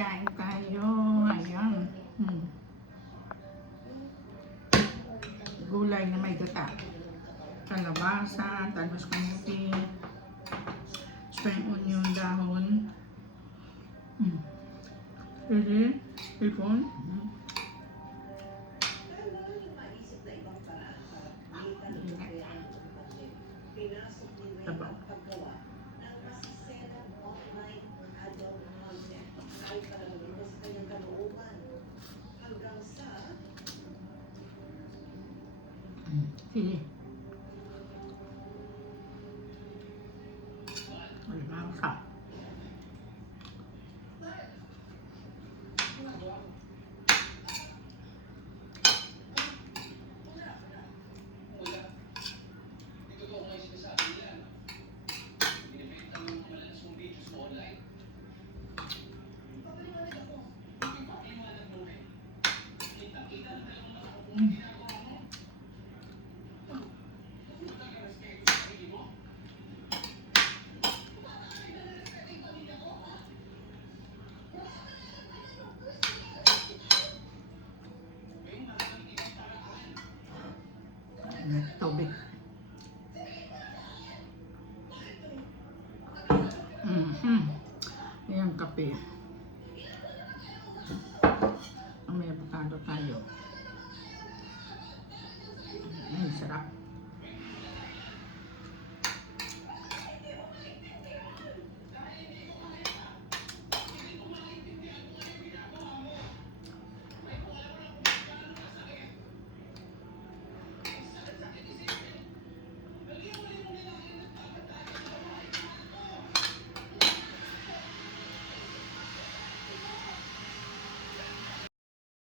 kain tayo. Ayan. Gulay na may gata. Kalabasa, talbos kamuti, spring onion, dahon. Pili, ipon. Tabaw. Sili. Ay, masarap. Tubig. Ayan, kape. May avocado tayo.